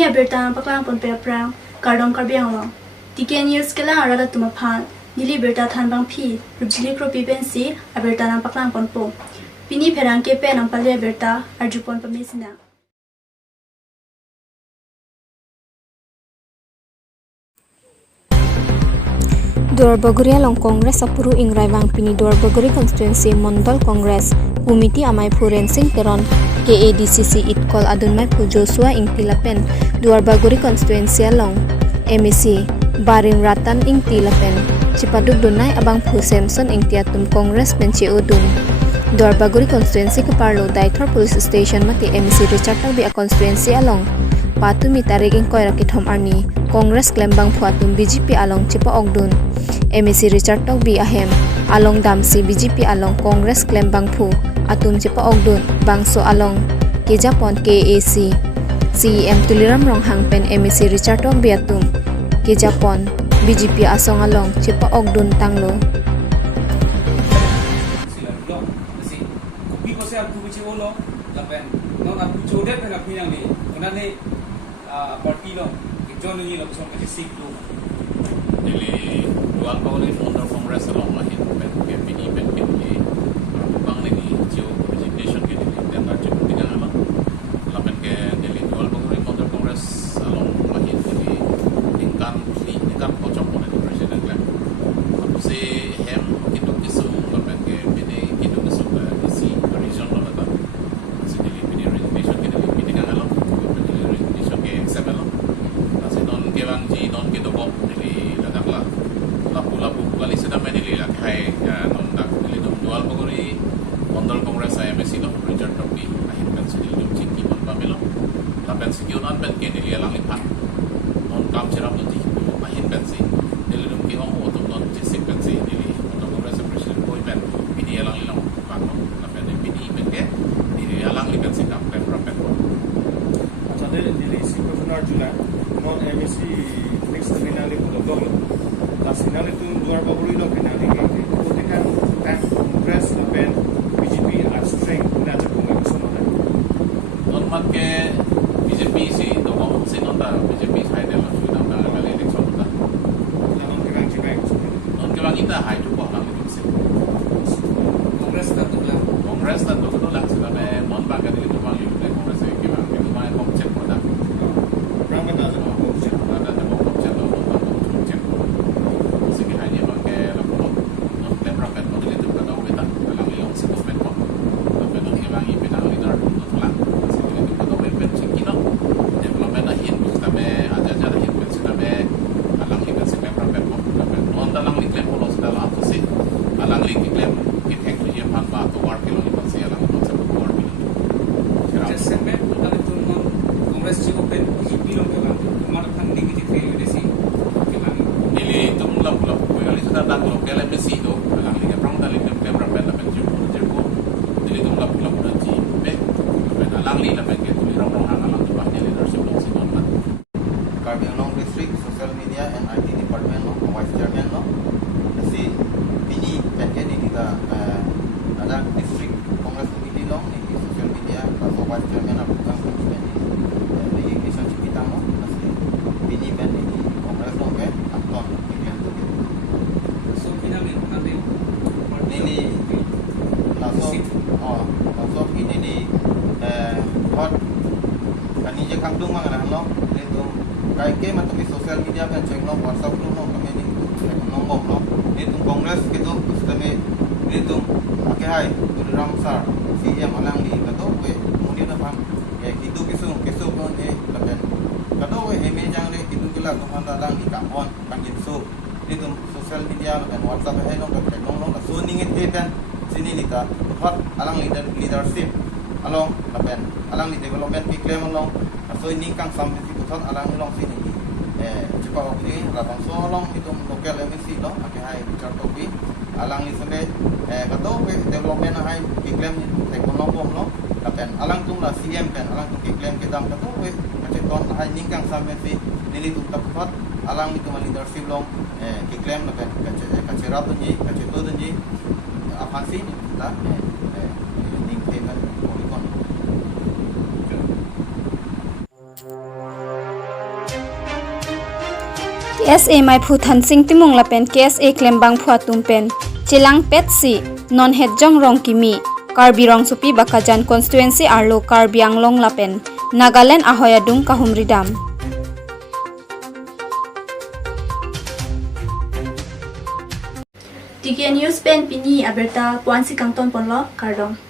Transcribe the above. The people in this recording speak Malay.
Pini berta paklang pon pe prang kardong karbiang lo. TK News kela arada tumaphan nili berta than bang phi rubjili kro pipensi aberta nang paklang pon po. Pini pherang ke pe nang palia berta arjupon pamesina. Duarbaguri along Congress apuru ingrai bang pini Duarbaguri constituency Mondol Congress Umiti amai phuren sing teron KADCC itkol adunmai phu Joshua ing tilapen Duarbaguri constituency along MEC Baring Ratan ing tilapen Cipaduk dunai abang phu Samson ing tiatum Congress benci udun Duarbaguri constituency ke parlo Daithor police station mati MEC Richard Taubi a constituency along Patumi tarik ing koira kithom army Congress klembang phuatum BJP along Chipa Ogdun MEC Richard Taubi ahem along damsi BJP along Congress klembang phu atum Chipa Ogdun bangso along Kejapon KAC CEM tuliram rong hangpen MEC Richard Taubi atum Kejapon BJP asong along Chipa Ogdun tanglo parti lo John ni lo so ke sik lo dili dual pawli founder congress lo lahin pen ke pini pen ke ni bang ni jo resignation ke ni dan arju tiga ala lapen ke dili dual pawli founder congress lo lahin dili ingkan kocok mo ni president la se hem kitu kisu lapen ke pini kitu kisu si region lo la se dili pini resignation ke dili pini tiga ala Kewang ji non kita bom dari ladang lah lapu kali sedang menili lah hai non dak dari dual paguri Mondol Congress IMC lo Richard Taubi akhir pensi di dum ciki pon pamelo la pensi kiun an pen ke nili alang lipat non kam cerap lo ji akhir pensi dari dum ki ong otum non cisik pensi nili Mondol Congress president boy pen pidi alang ilang pak no la pen pidi pen ke nili alang li pensi kam pen rapen jadi nili si governor July non MEC next finale ko dog last finale tu Duarbaguri lo finale ke kan Congress the pen BJP as strength na ta ko ngi sono na non mat ke BJP si to ko si non ta BJP sai de la su na ta kali election ta non ke kan chi bai non ke bang ita hai tu ko la ni si Congress ta tu la su na me non ba ka de tu bang yu de Congress ke bang ke tu mai ko check ko da rang ta ta leadership along lapen alang ni development ki claim along so ini kang sam ti putot alang long sini cepat okey labang so long itu local MEC lo ake hai Richard Taubi alang ni sampai kato ke development hai ki claim ekonomi bom lo lapen alang tum la CM kan alang tu ki claim ke dam kato ke kace ton hai ning kang sam ti nili tu tapat alang itu leadership long ki claim lapen kace ratu ni kace tu ni apa sih ni ta ning ke kan polikon KSA mai phu than sing timung la pen KSA claim bang phwa tum pen chilang pet si non het jong rong kimi Karbi rong supi Bakajan constituency arlo Karbi Anglong la pen Nagaland ahoyadung kahumridam TK News pen pini aberta puan si kangton ponlo kardom.